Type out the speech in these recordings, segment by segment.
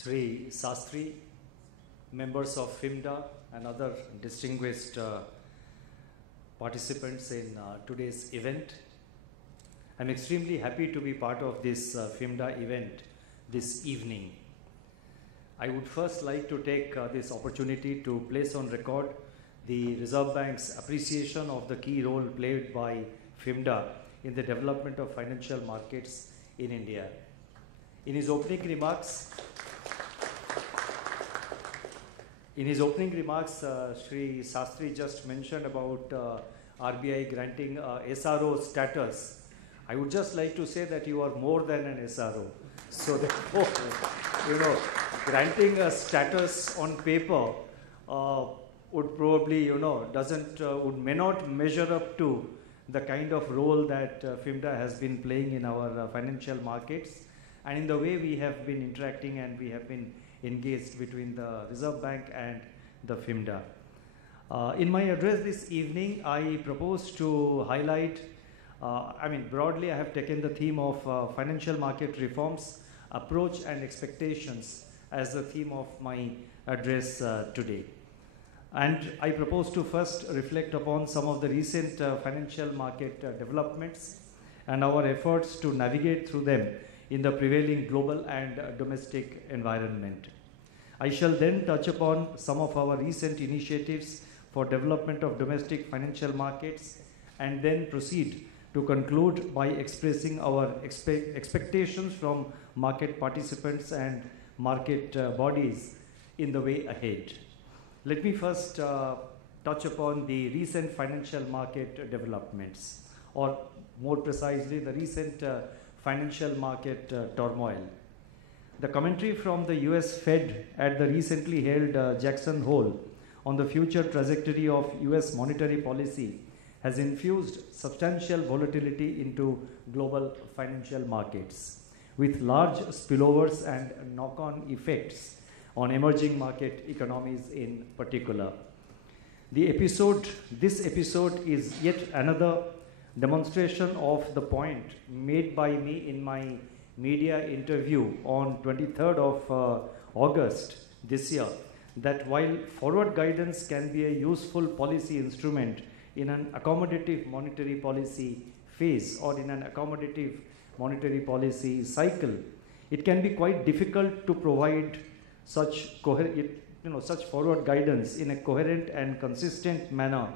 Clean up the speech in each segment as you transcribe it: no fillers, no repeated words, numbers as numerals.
Shri Shastri, members of FIMMDA and other distinguished participants in today's event. I'm extremely happy to be part of this FIMMDA event this evening. I would first like to take this opportunity to place on record the Reserve Bank's appreciation of the key role played by FIMMDA in the development of financial markets in India. In his opening remarks, Shri Shastri just mentioned about RBI granting SRO status. I would just like to say that you are more than an SRO. So therefore, granting a status on paper would probably, may not measure up to the kind of role that FIMMDA has been playing in our financial markets and in the way we have been interacting and we have been engaged between the Reserve Bank and the FIMMDA. In my address this evening, I propose to highlight, broadly I have taken the theme of financial market reforms, approach and expectations as the theme of my address today. And I propose to first reflect upon some of the recent financial market developments and our efforts to navigate through them in the prevailing global and domestic environment. I shall then touch upon some of our recent initiatives for development of domestic financial markets and then proceed to conclude by expressing our expectations from market participants and market bodies in the way ahead. Let me first touch upon the recent financial market developments, or more precisely, the recent financial market turmoil. The commentary from the US Fed at the recently held Jackson Hole on the future trajectory of US monetary policy has infused substantial volatility into global financial markets, with large spillovers and knock-on effects on emerging market economies in particular. This episode is yet another demonstration of the point made by me in my media interview on 23rd of August this year, that while forward guidance can be a useful policy instrument in an accommodative monetary policy phase or in an accommodative monetary policy cycle, it can be quite difficult to provide such forward guidance in a coherent and consistent manner,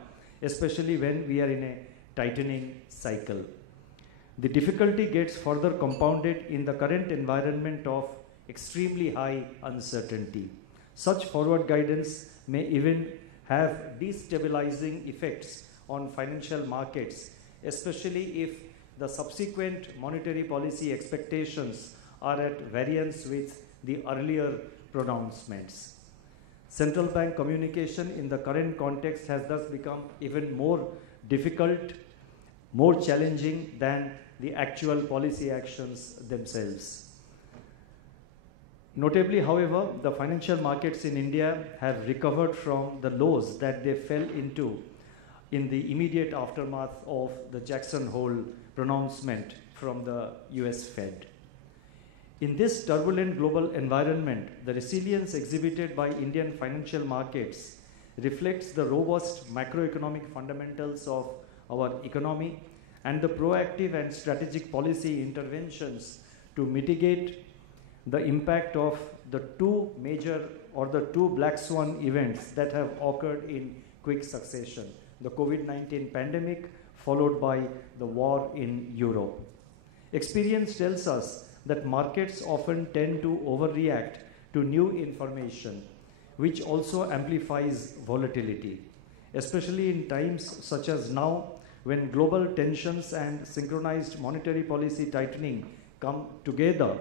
especially when we are in a tightening cycle. The difficulty gets further compounded in the current environment of extremely high uncertainty. Such forward guidance may even have destabilizing effects on financial markets, especially if the subsequent monetary policy expectations are at variance with the earlier pronouncements. Central bank communication in the current context has thus become even more difficult, more challenging than the actual policy actions themselves. Notably, however, the financial markets in India have recovered from the lows that they fell into in the immediate aftermath of the Jackson Hole pronouncement from the US Fed. In this turbulent global environment, the resilience exhibited by Indian financial markets reflects the robust macroeconomic fundamentals of our economy and the proactive and strategic policy interventions to mitigate the impact of the two black swan events that have occurred in quick succession: the COVID-19 pandemic followed by the war in Europe. Experience tells us that markets often tend to overreact to new information, which also amplifies volatility, especially in times such as now, when global tensions and synchronized monetary policy tightening come together.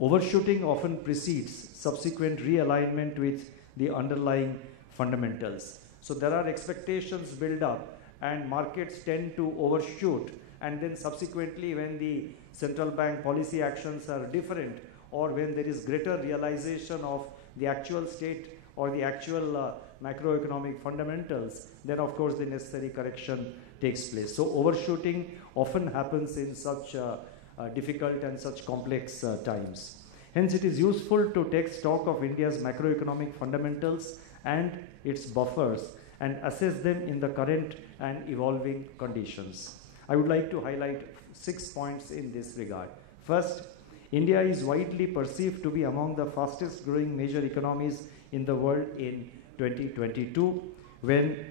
Overshooting often precedes subsequent realignment with the underlying fundamentals. So there are expectations build up and markets tend to overshoot, and then subsequently when the central bank policy actions are different, or when there is greater realization of the actual state or the actual macroeconomic fundamentals, then of course the necessary correction takes place. So overshooting often happens in such difficult and such complex times. Hence, it is useful to take stock of India's macroeconomic fundamentals and its buffers and assess them in the current and evolving conditions. I would like to highlight 6 points in this regard. First, India is widely perceived to be among the fastest growing major economies in the world in 2022, when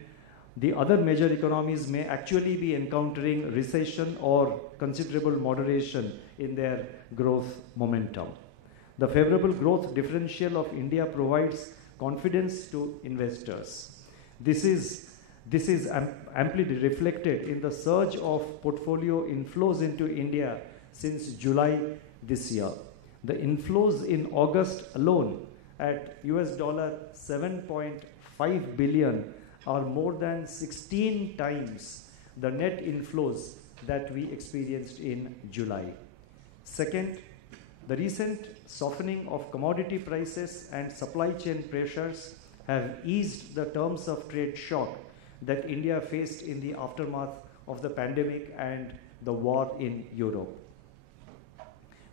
the other major economies may actually be encountering recession or considerable moderation in their growth momentum. The favorable growth differential of India provides confidence to investors. This is amply reflected in the surge of portfolio inflows into India since July this year. The inflows in August alone at US $7.5 billion are more than 16 times the net inflows that we experienced in July. Second, the recent softening of commodity prices and supply chain pressures have eased the terms of trade shock that India faced in the aftermath of the pandemic and the war in Europe.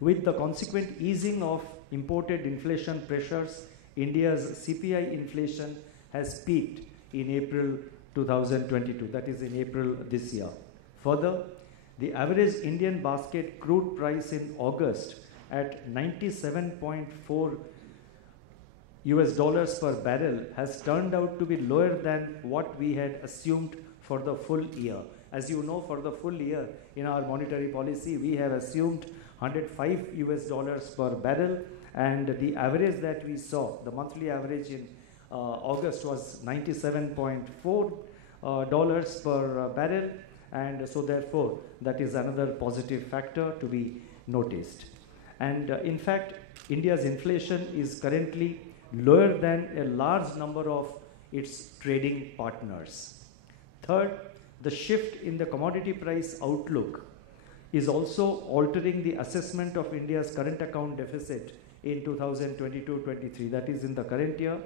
With the consequent easing of imported inflation pressures, India's CPI inflation has peaked in April 2022, that is in April this year. Further, the average Indian basket crude price in August at 97.4 US dollars per barrel has turned out to be lower than what we had assumed for the full year. As you know, for the full year in our monetary policy, we have assumed 105 US dollars per barrel, and the average that we saw, the monthly average in August was 97.4 dollars per barrel, and so therefore that is another positive factor to be noticed. And in fact, India's inflation is currently lower than a large number of its trading partners. Third, the shift in the commodity price outlook is also altering the assessment of India's current account deficit in 2022-23, that is in the current year,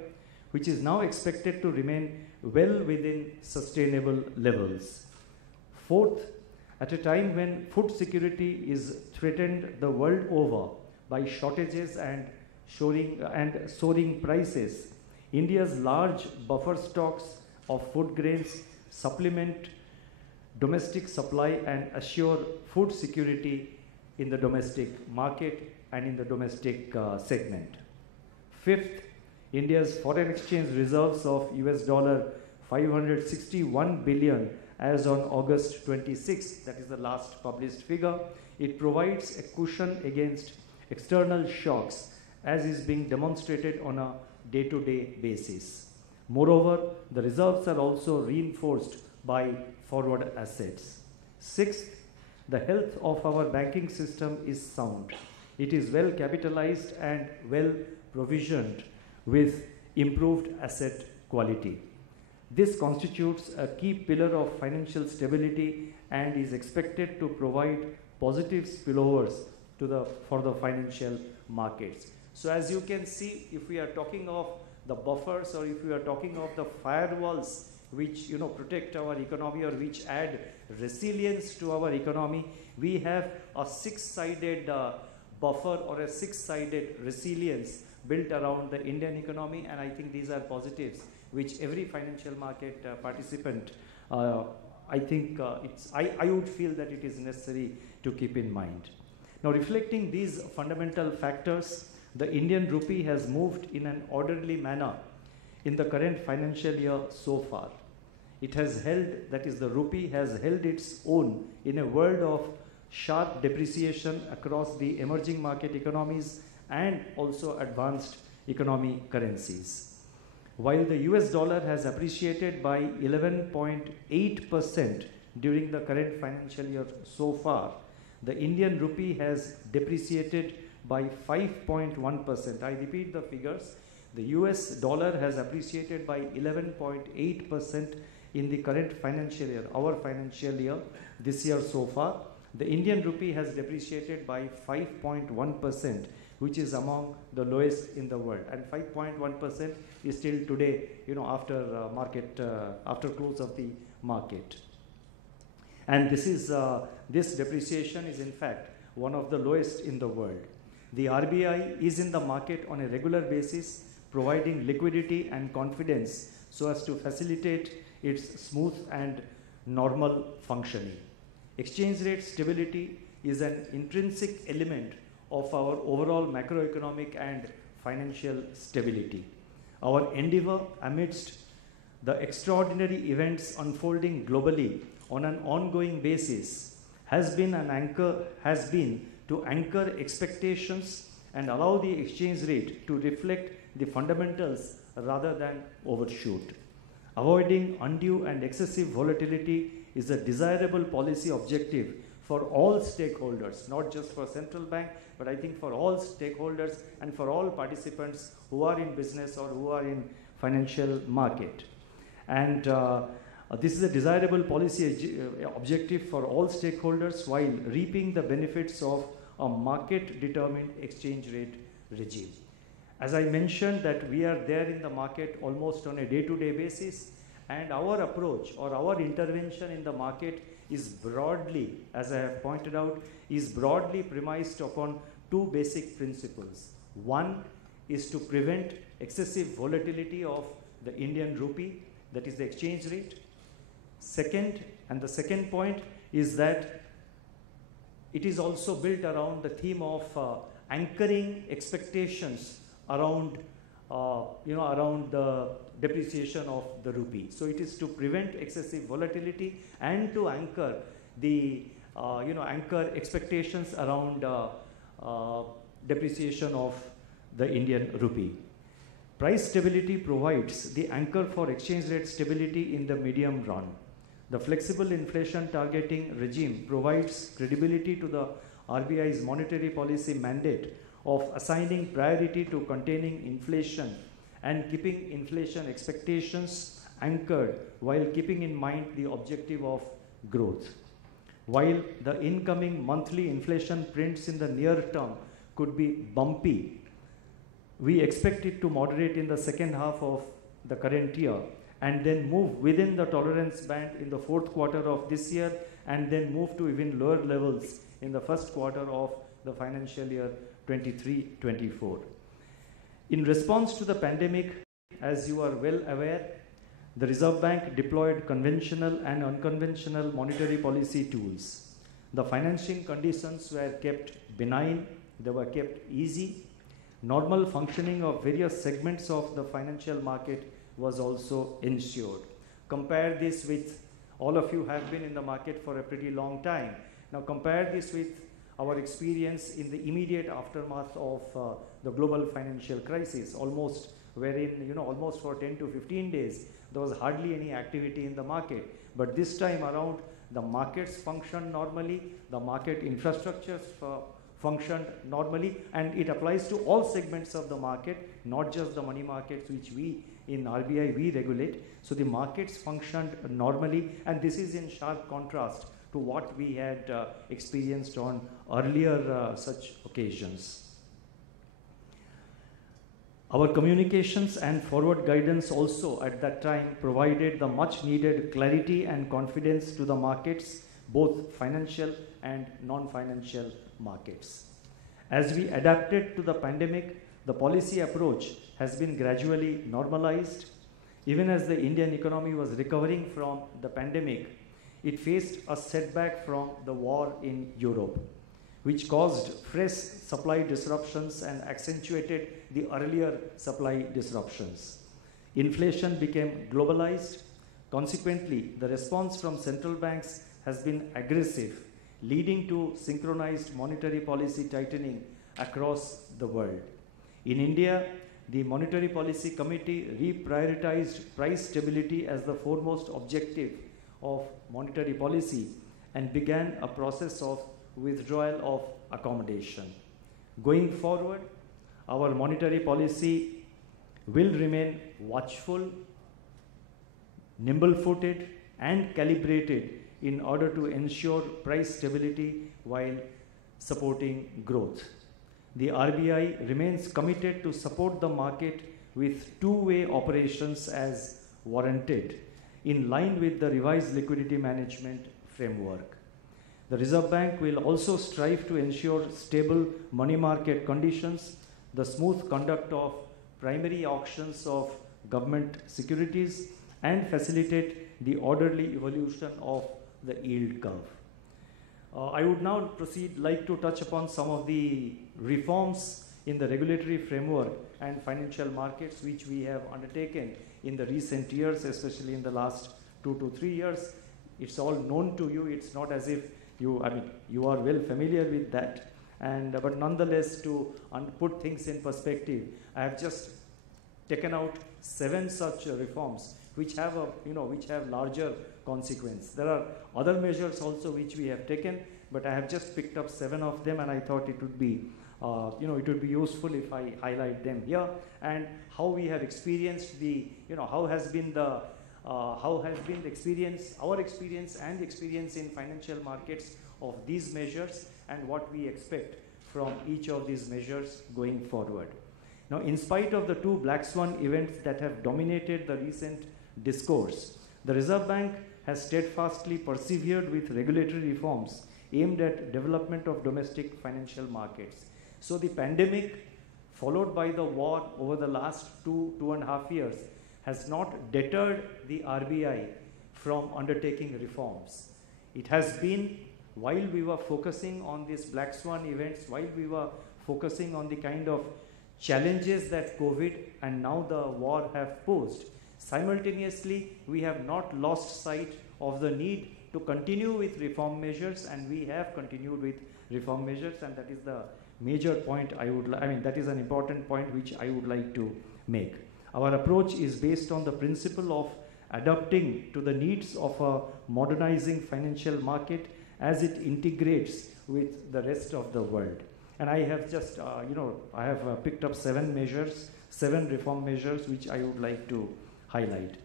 which is now expected to remain well within sustainable levels. Fourth, at a time when food security is threatened the world over by shortages and soaring prices, India's large buffer stocks of food grains supplement domestic supply and assure food security in the domestic market and in the domestic segment. Fifth, India's foreign exchange reserves of US $561 billion as on August 26, that is the last published figure. It provides a cushion against external shocks, as is being demonstrated on a day-to-day basis. Moreover, the reserves are also reinforced by forward assets. Sixth, the health of our banking system is sound. It is well capitalized and well provisioned with improved asset quality. This constitutes a key pillar of financial stability and is expected to provide positive spillovers for the financial markets. So as you can see, if we are talking of the buffers or if we are talking of the firewalls which protect our economy or which add resilience to our economy, we have a six-sided buffer or a six-sided resilience built around the Indian economy, and I think these are positives which every financial market participant, I would feel that it is necessary to keep in mind. Now, reflecting these fundamental factors, the Indian rupee has moved in an orderly manner in the current financial year so far. It has held, that is the rupee has held its own in a world of sharp depreciation across the emerging market economies and also advanced economy currencies. While the US dollar has appreciated by 11.8% during the current financial year so far, the Indian rupee has depreciated by 5.1%. I repeat the figures. The US dollar has appreciated by 11.8% in the current financial year, our financial year, this year so far. The Indian rupee has depreciated by 5.1%, which is among the lowest in the world. And 5.1% is still today, after close of the market. And this depreciation is in fact one of the lowest in the world. The RBI is in the market on a regular basis, providing liquidity and confidence so as to facilitate its smooth and normal functioning. Exchange rate stability is an intrinsic element of our overall macroeconomic and financial stability. Our endeavor amidst the extraordinary events unfolding globally on an ongoing basis has been to anchor expectations and allow the exchange rate to reflect the fundamentals rather than overshoot. Avoiding undue and excessive volatility is a desirable policy objective for all stakeholders, not just for central bank, but I think for all stakeholders and for all participants who are in business or who are in financial market. And this is a desirable policy objective for all stakeholders while reaping the benefits of a market-determined exchange rate regime. As I mentioned that we are there in the market almost on a day-to-day basis, and our approach or our intervention in the market is broadly, as I have pointed out, is broadly premised upon two basic principles. One is to prevent excessive volatility of the Indian rupee, that is the exchange rate. The second point is that it is also built around the theme of anchoring expectations around around the depreciation of the rupee. So it is to prevent excessive volatility and to anchor the anchor expectations around depreciation of the Indian rupee. Price stability provides the anchor for exchange rate stability in the medium run. The flexible inflation targeting regime provides credibility to the RBI's monetary policy mandate of assigning priority to containing inflation and keeping inflation expectations anchored while keeping in mind the objective of growth. While the incoming monthly inflation prints in the near term could be bumpy, we expect it to moderate in the second half of the current year and then move within the tolerance band in the fourth quarter of this year and then move to even lower levels in the first quarter of the financial year 23-24. In response to the pandemic, as you are well aware, the Reserve Bank deployed conventional and unconventional monetary policy tools. The financing conditions were kept benign, they were kept easy. Normal functioning of various segments of the financial market was also ensured. Compare this with, all of you have been in the market for a pretty long time. Now compare this with our experience in the immediate aftermath of the global financial crisis, almost for 10 to 15 days, there was hardly any activity in the market. But this time around, the markets functioned normally, the market infrastructures functioned normally, and it applies to all segments of the market, not just the money markets which we in RBI we regulate. So the markets functioned normally, and this is in sharp contrast to what we had experienced on earlier such occasions. Our communications and forward guidance also at that time provided the much needed clarity and confidence to the markets, both financial and non-financial markets. As we adapted to the pandemic, the policy approach has been gradually normalized. Even as the Indian economy was recovering from the pandemic, it faced a setback from the war in Europe, which caused fresh supply disruptions and accentuated the earlier supply disruptions. Inflation became globalized. Consequently, the response from central banks has been aggressive, leading to synchronized monetary policy tightening across the world. In India, the Monetary Policy Committee reprioritized price stability as the foremost objective of monetary policy and began a process of withdrawal of accommodation. Going forward, our monetary policy will remain watchful, nimble-footed, and calibrated in order to ensure price stability while supporting growth. The RBI remains committed to support the market with two-way operations as warranted, in line with the revised liquidity management framework. The Reserve Bank will also strive to ensure stable money market conditions, the smooth conduct of primary auctions of government securities, and facilitate the orderly evolution of the yield curve. I would now like to touch upon some of the reforms in the regulatory framework and financial markets which we have undertaken in the recent years, especially in the last 2 to 3 years. It's all known to you. It's not as if you are well familiar with that. But nonetheless, to put things in perspective, I have just taken out 7 such reforms which have larger consequence. There are other measures also which we have taken, but I have just picked up 7 of them, and I thought it would be it would be useful if I highlight them here, and how we have experienced how has been the experience, our experience and experience in financial markets of these measures, and what we expect from each of these measures going forward. Now, in spite of the 2 black swan events that have dominated the recent discourse, the Reserve Bank has steadfastly persevered with regulatory reforms aimed at development of domestic financial markets. So the pandemic, followed by the war over the last 2.5 years, has not deterred the RBI from undertaking reforms. It has been, while we were focusing on these black swan events, while we were focusing on the kind of challenges that COVID and now the war have posed, simultaneously we have not lost sight of the need to continue with reform measures, and we have continued with reform measures, and that is the major point that is an important point which I would like to make. Our approach is based on the principle of adapting to the needs of a modernizing financial market as it integrates with the rest of the world. And I have just, I have picked up 7 measures, 7 reform measures which I would like to highlight.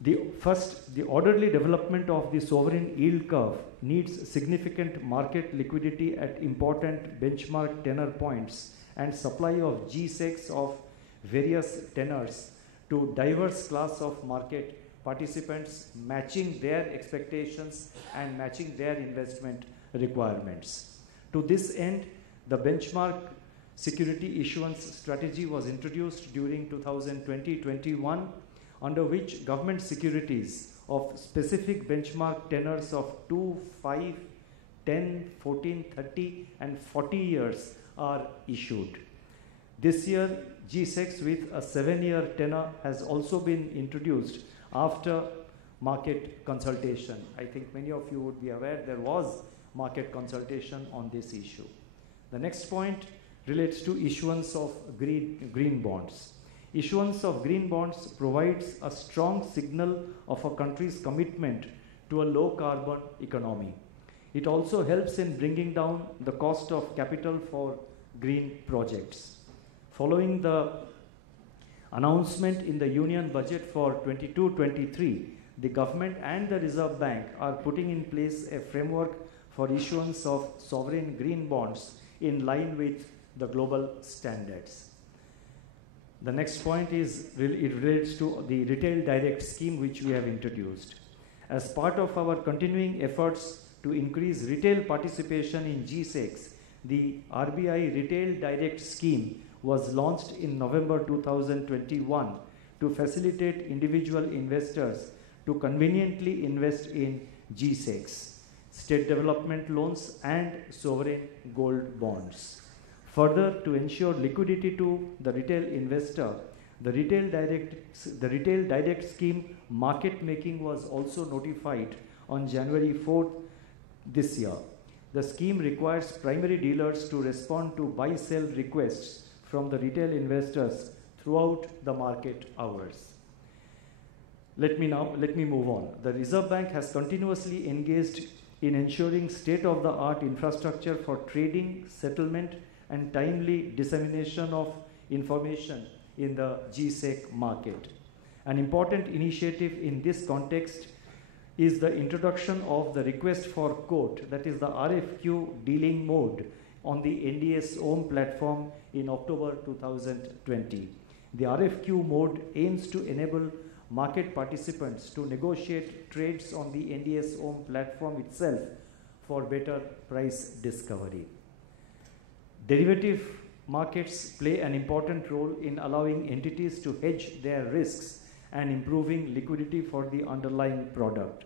The orderly development of the sovereign yield curve needs significant market liquidity at important benchmark tenor points and supply of G-SECs of various tenors to diverse class of market participants, matching their expectations and matching their investment requirements. To this end, the benchmark security issuance strategy was introduced during 2020-21, under which government securities of specific benchmark tenors of 2, 5, 10, 14, 30 and 40 years are issued. This year, G-SECs with a 7-year tenor has also been introduced after market consultation. I think many of you would be aware there was market consultation on this issue. The next point relates to issuance of green bonds. Issuance of green bonds provides a strong signal of a country's commitment to a low carbon economy. It also helps in bringing down the cost of capital for green projects. Following the announcement in the Union Budget for 22-23, the government and the Reserve Bank are putting in place a framework for issuance of sovereign green bonds in line with the global standards. The next point is, it relates to the retail direct scheme which we have introduced. As part of our continuing efforts to increase retail participation in G-SECs, the RBI Retail Direct Scheme was launched in November 2021 to facilitate individual investors to conveniently invest in G-SECs, state development loans and sovereign gold bonds. Further, to ensure liquidity to the retail investor, the retail direct scheme market making was also notified on January 4th this year. The scheme requires primary dealers to respond to buy-sell requests from the retail investors throughout the market hours. Let me move on. The Reserve Bank has continuously engaged in ensuring state-of-the-art infrastructure for trading, settlement, and timely dissemination of information in the G-SEC market. An important initiative in this context is the introduction of the request for quote, that is the RFQ dealing mode, on the NDS OHM platform in October 2020. The RFQ mode aims to enable market participants to negotiate trades on the NDS Home platform itself for better price discovery. Derivative markets play an important role in allowing entities to hedge their risks and improving liquidity for the underlying product.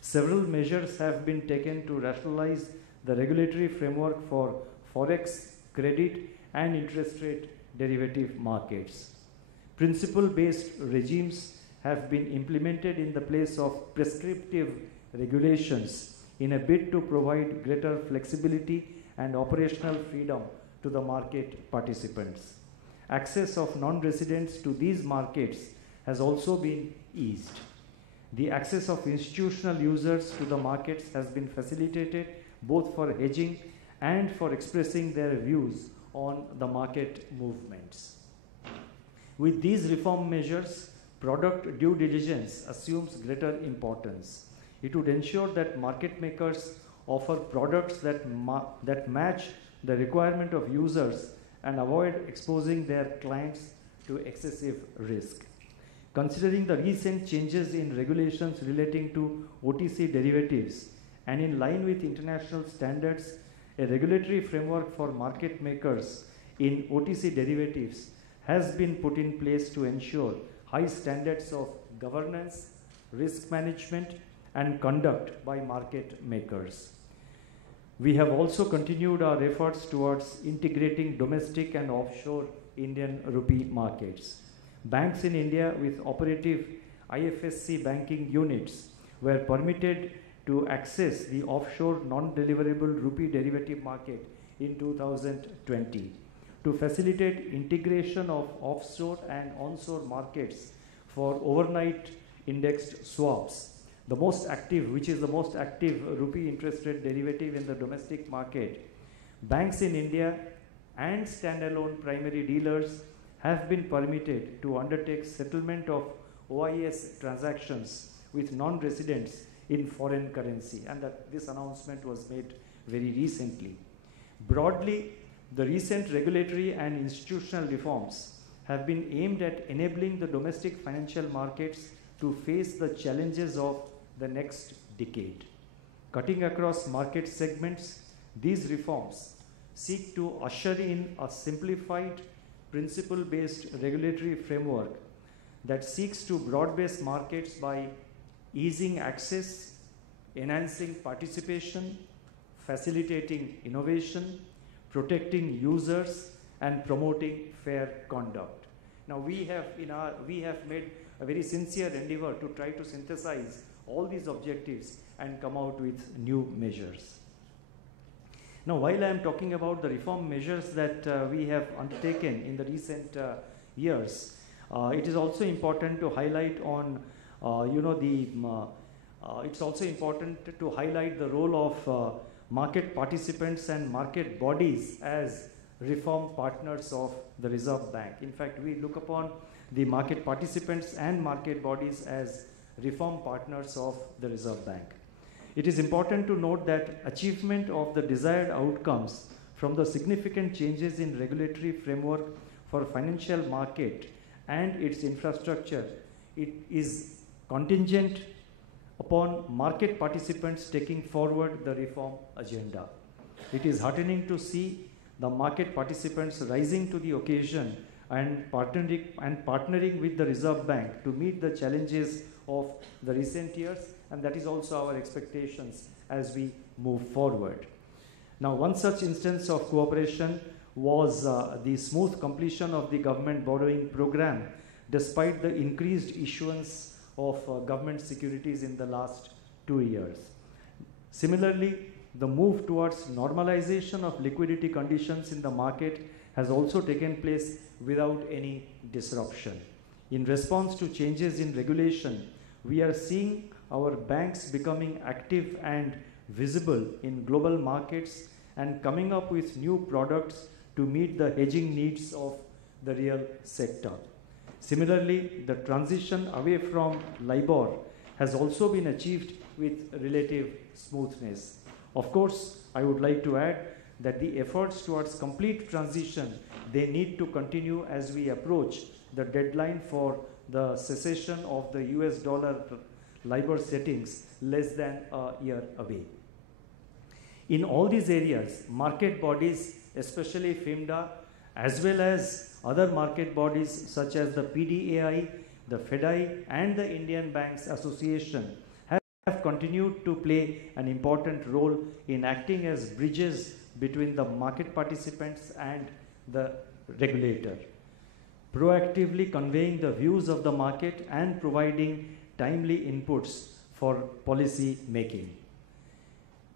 Several measures have been taken to rationalize the regulatory framework for forex, credit, and interest rate derivative markets. Principle-based regimes have been implemented in the place of prescriptive regulations in a bid to provide greater flexibility and operational freedom to the market participants. Access of non-residents to these markets has also been eased. The access of institutional users to the markets has been facilitated both for hedging and for expressing their views on the market movements. With these reform measures, product due diligence assumes greater importance. It would ensure that market makers offer products that match the requirement of users and avoid exposing their clients to excessive risk. Considering the recent changes in regulations relating to OTC derivatives and in line with international standards, a regulatory framework for market makers in OTC derivatives has been put in place to ensure high standards of governance, risk management, and conduct by market makers. We have also continued our efforts towards integrating domestic and offshore Indian rupee markets. Banks in India with operative IFSC banking units were permitted to access the offshore non-deliverable rupee derivative market in 2020 to facilitate integration of offshore and onshore markets for overnight indexed swaps. The most active, which is the most active rupee interest rate derivative in the domestic market. Banks in India and standalone primary dealers have been permitted to undertake settlement of OIS transactions with non-residents in foreign currency, and that this announcement was made very recently. Broadly, the recent regulatory and institutional reforms have been aimed at enabling the domestic financial markets to face the challenges of the next decade. Cutting across market segments, these reforms seek to usher in a simplified, principle-based regulatory framework that seeks to broad-base markets by easing access, enhancing participation, facilitating innovation, protecting users, and promoting fair conduct. Now we have made a very sincere endeavor to try to synthesize all these objectives and come out with new measures. Now, while I am talking about the reform measures that we have undertaken in the recent years, it is also important to highlight on, it's also important to highlight the role of market participants and market bodies as reform partners of the Reserve Bank. In fact, we look upon the market participants and market bodies as reform partners of the Reserve Bank. It is important to note that achievement of the desired outcomes from the significant changes in regulatory framework for financial market and its infrastructure, it is contingent upon market participants taking forward the reform agenda. It is heartening to see the market participants rising to the occasion and partnering with the Reserve Bank to meet the challenges of the recent years, and that is also our expectations as we move forward. Now, one such instance of cooperation was the smooth completion of the government borrowing program despite the increased issuance of government securities in the last 2 years. Similarly, the move towards normalization of liquidity conditions in the market has also taken place without any disruption. In response to changes in regulation, we are seeing our banks becoming active and visible in global markets and coming up with new products to meet the hedging needs of the real sector. Similarly, the transition away from LIBOR has also been achieved with relative smoothness. Of course, I would like to add that the efforts towards complete transition, they need to continue as we approach the deadline for the cessation of the US dollar LIBOR settings less than a year away. In all these areas, market bodies, especially FIMMDA, as well as other market bodies such as the PDAI, the FEDI, and the Indian Banks Association have continued to play an important role in acting as bridges between the market participants and the regulator, proactively conveying the views of the market and providing timely inputs for policy making.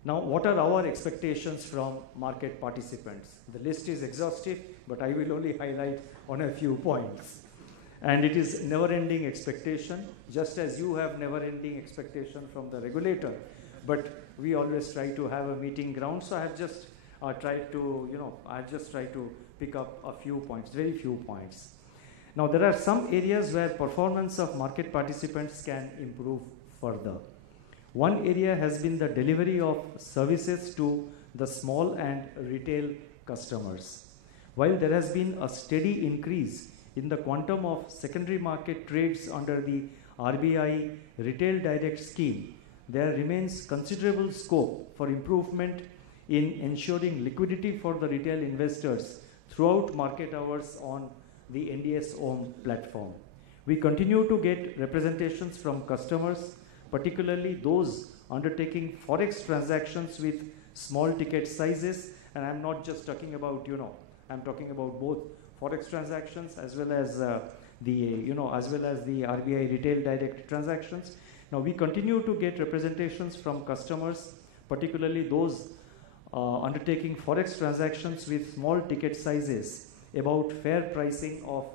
Now, what are our expectations from market participants? The list is exhaustive, but I will only highlight on a few points. And it is never-ending expectation, just as you have never-ending expectation from the regulator. But we always try to have a meeting ground, so I have just tried to pick up a few points, very few points. Now, there are some areas where performance of market participants can improve further. One area has been the delivery of services to the small and retail customers. While there has been a steady increase in the quantum of secondary market trades under the RBI Retail Direct Scheme, there remains considerable scope for improvement in ensuring liquidity for the retail investors throughout market hours on the NDS Om platform. We continue to get representations from customers, particularly those undertaking forex transactions with small ticket sizes, and I'm not just talking about, I'm talking about both forex transactions as well as the RBI retail direct transactions. Now, we continue to get representations from customers, particularly those undertaking forex transactions with small ticket sizes, about fair pricing of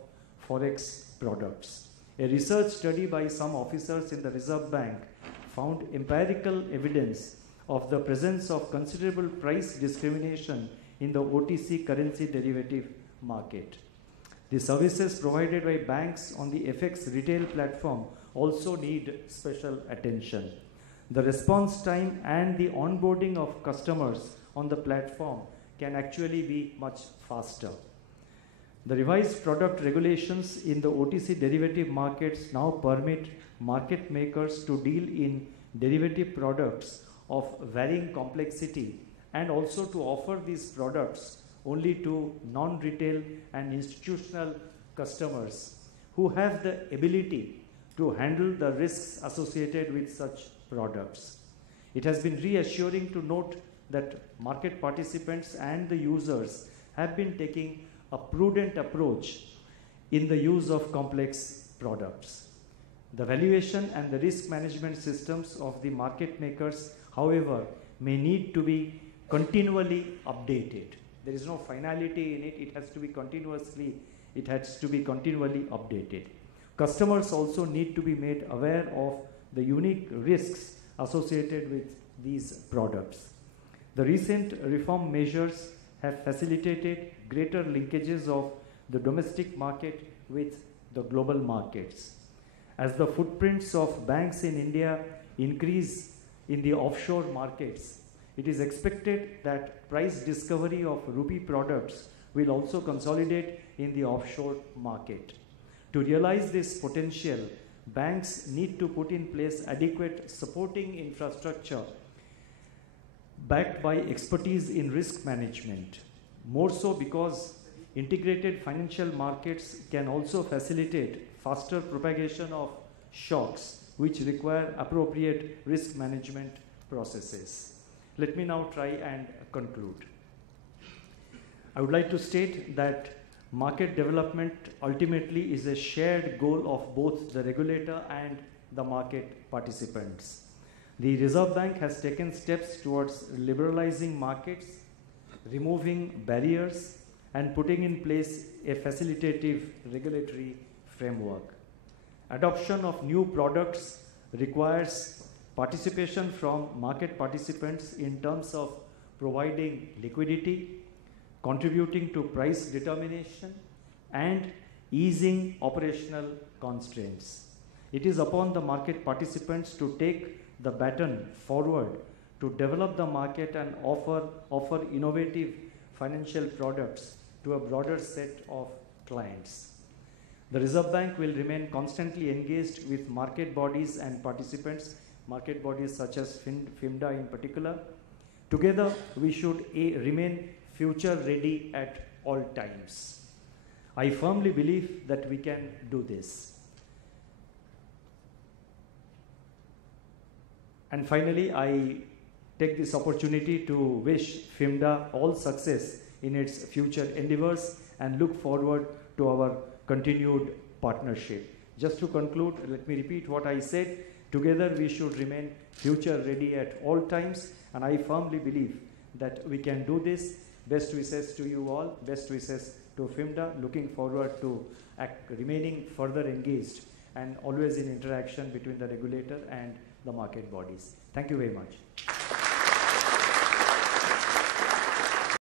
forex products. A research study by some officers in the Reserve Bank found empirical evidence of the presence of considerable price discrimination in the OTC currency derivative market. The services provided by banks on the FX retail platform also need special attention. The response time and the onboarding of customers on the platform can actually be much faster. The revised product regulations in the OTC derivative markets now permit market makers to deal in derivative products of varying complexity and also to offer these products only to non-retail and institutional customers who have the ability to handle the risks associated with such products. It has been reassuring to note that market participants and the users have been taking a prudent approach in the use of complex products. The valuation and the risk management systems of the market makers, however, may need to be continually updated. There is no finality in it. It has to be continually updated. Customers also need to be made aware of the unique risks associated with these products. The recent reform measures have facilitated greater linkages of the domestic market with the global markets. As the footprints of banks in India increase in the offshore markets, it is expected that price discovery of rupee products will also consolidate in the offshore market. To realize this potential, banks need to put in place adequate supporting infrastructure backed by expertise in risk management. More so because integrated financial markets can also facilitate faster propagation of shocks which require appropriate risk management processes. Let me now try and conclude. I would like to state that market development ultimately is a shared goal of both the regulator and the market participants. The Reserve Bank has taken steps towards liberalizing markets, removing barriers, and putting in place a facilitative regulatory framework. Adoption of new products requires participation from market participants in terms of providing liquidity, contributing to price determination, and easing operational constraints. It is upon the market participants to take the baton forward to develop the market and offer innovative financial products to a broader set of clients. The Reserve Bank will remain constantly engaged with market bodies and participants, market bodies such as FIMMDA in particular. Together, we should remain future ready at all times. I firmly believe that we can do this. And finally, I take this opportunity to wish FIMMDA all success in its future endeavors and look forward to our continued partnership. Just to conclude, let me repeat what I said. Together we should remain future ready at all times, and I firmly believe that we can do this. Best wishes to you all, best wishes to FIMMDA. Looking forward to remaining further engaged and always in interaction between the regulator and the market bodies. Thank you very much.